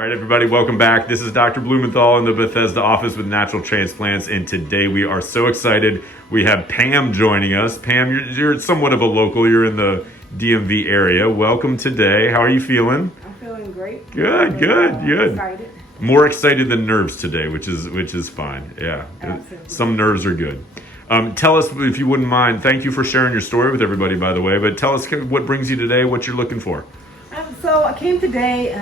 right, everybody, welcome back. This is Dr. Blumenthal in the Bethesda office with Natural Transplants, and today we are so excited. We have Pam joining us. Pam, you're somewhat of a local. You're in the DMV area. Welcome today. How are you feeling? I'm feeling great. Good. Excited. More excited than nerves today, which is fine. Yeah, Absolutely. Some nerves are good. Tell us, if you wouldn't mind, thank you for sharing your story with everybody, by the way, but tell us what brings you today, what you're looking for. So I came today,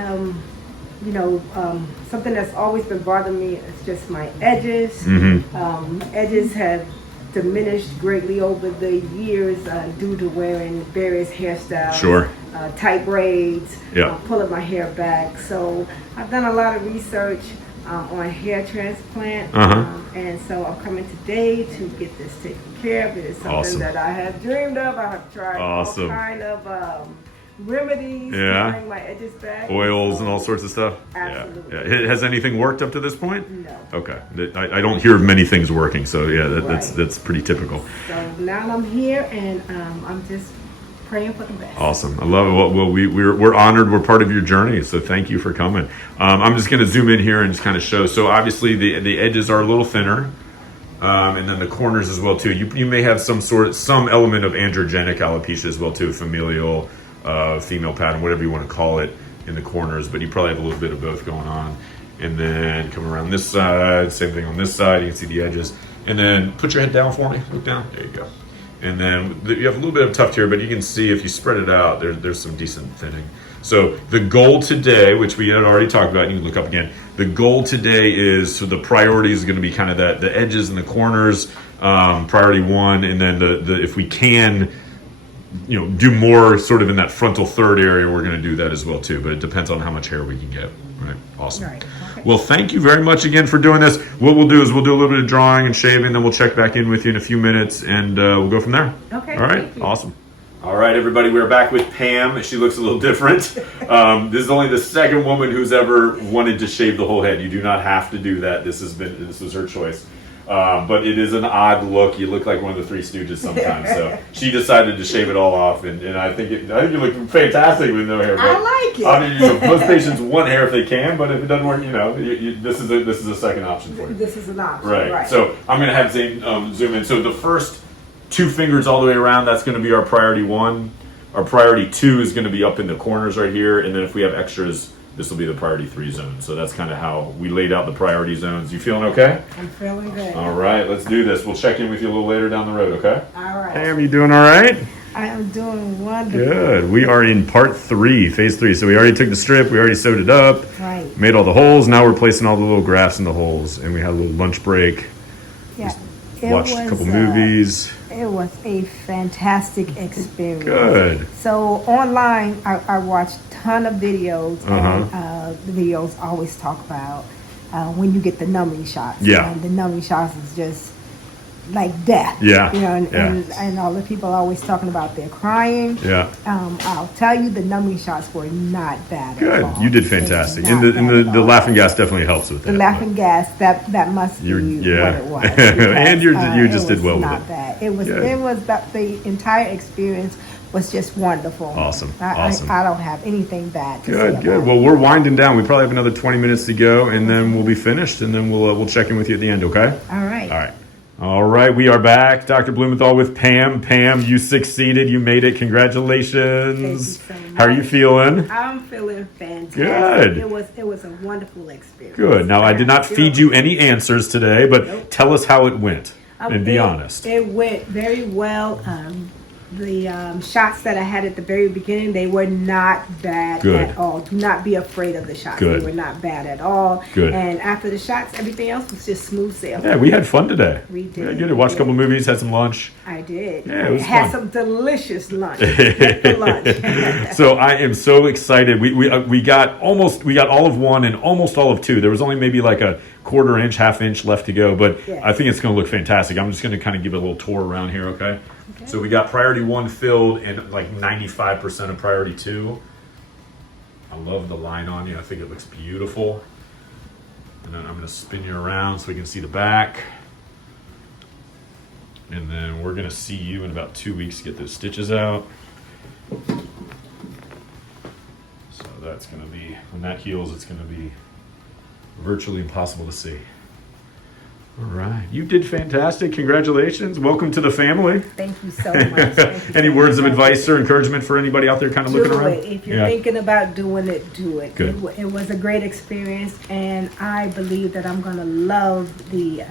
something that's always been bothering me is just my edges. Mm-hmm. Edges have diminished greatly over the years due to wearing various hairstyles. Sure. Tight braids, Yeah. pulling my hair back. So I've done a lot of research on hair transplant. And so I'm coming today to get this taken care of. It is something Awesome. that I have dreamed of. I have tried Awesome. all kind of remedies Yeah. to bring my edges back. Oils and all sorts of stuff? Absolutely. Yeah. Has anything worked up to this point? No. Okay. I don't hear of many things working, so yeah, Right. that's pretty typical. So now I'm here and I'm just praying for the best. Awesome. I love it. Well, we're honored. We're part of your journey, so thank you for coming. I'm just going to zoom in here and just kind of show. So obviously the edges are a little thinner, and then the corners as well too. You may have some element of androgenic alopecia as well too, familial, female pattern, whatever you want to call it, in the corners. But you probably have a little bit of both going on. And then come around this side, same thing on this side. You can see the edges. And then put your head down for me. Look down. There you go. And then you have a little bit of tuft here, but you can see if you spread it out, there's some decent thinning. So the goal today, which we had already talked about, you can look up again. The goal today is, so the priority is going to be kind of the edges and the corners, priority one, and then the if we can, do more sort of in that frontal third area, we're going to do that as well too. But it depends on how much hair we can get. Right. Awesome. Right. Okay. Well, thank you very much again for doing this. What we'll do is we'll do a little bit of drawing and shaving, then we'll check back in with you in a few minutes, and we'll go from there. Okay. All right. Thank you. Awesome. All right, everybody, we're back with Pam. She looks a little different. This is only the second woman who's ever wanted to shave the whole head. You do not have to do that. This was her choice. But it is an odd look. You look like one of the Three Stooges sometimes. So she decided to shave it all off, and I think you look fantastic with no hair. But, I like it. I mean, most patients want hair if they can, but if it doesn't work, this is a second option for you. This is an option. Right. So I'm going to have Zane zoom in. So the first 2 fingers all the way around, that's going to be our priority one. Our priority 2 is going to be up in the corners right here, and then if we have extras, this will be the priority 3 zone. So that's kind of how we laid out the priority zones. You feeling okay? I'm feeling good. All right, let's do this. We'll check in with you a little later down the road, okay? All right. Pam, you doing all right? I am doing wonderful. Good. We are in part 3, phase 3. So we already took the strip. We already sewed it up. Right. Made all the holes. Now we're placing all the little grafts in the holes. And we had a little lunch break. Yeah. Watched a couple movies. It was a fantastic experience. Good. So online, I watched a ton of videos, and the videos always talk about when you get the numbing shots. Yeah. And the numbing shots is just like death. Yeah. And all the people are always talking about their crying. Yeah. I'll tell you, the numbing shots were not bad Good. at all. You did fantastic. Not And bad at the all. laughing gas definitely helps with that. The laughing gas, that must be what it was. And you just it did well was with not it. bad. It was Good. the entire experience was just wonderful. Awesome. I don't have anything bad to say Good. about it. Well, we're winding down. We probably have another 20 minutes to go, and then we'll be finished, and then we'll check in with you at the end, okay? All right. All right. All right, we are back. Dr. Blumenthal with Pam. Pam, you succeeded. You made it. Congratulations. Thank you so much. How are you feeling? I'm feeling fantastic. Good. It was a wonderful experience. Good. Now, I did not feed you any answers today, but tell us how it went, and be honest. It went very well. The shots that I had at the very beginning, they were not bad at all. Do not be afraid of the shots. Good. They were not bad at all. Good. And after the shots, everything else was just smooth sailing. Yeah, we had fun today. We did. Yeah, good. Watched a couple movies, had some lunch. I did. Yeah, it was had fun. some delicious lunch. For lunch. So I am so excited. We got all of one and almost all of two. There was only maybe like a quarter inch, half inch left to go, but Yes. I think it's going to look fantastic. I'm just going to kind of give it a little tour around here, okay? So we got priority 1 filled and like 95% of priority 2. I love the line on you. I think it looks beautiful. And then I'm going to spin you around so we can see the back. And then we're going to see you in about 2 weeks to get those stitches out. So that's going to be, when that heals, it's going to be virtually impossible to see. All right. You did fantastic. Congratulations. Welcome to the family. Thank you so much. Thank you Any so words of much. advice or encouragement for anybody out there kind of looking Do around? it. If you're thinking about doing it, do it. Good. It was a great experience, and I believe that I'm going to love the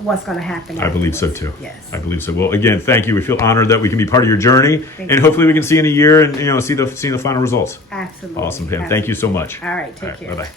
what's going to happen. I believe so afterwards. too. Yes. I believe so. Well, again, thank you. We feel honored that we can be part of your journey, Thank and you. hopefully we can see in a year and see the final results. Absolutely. Awesome, Pam. Thank you so much. All right. Take care. Bye bye.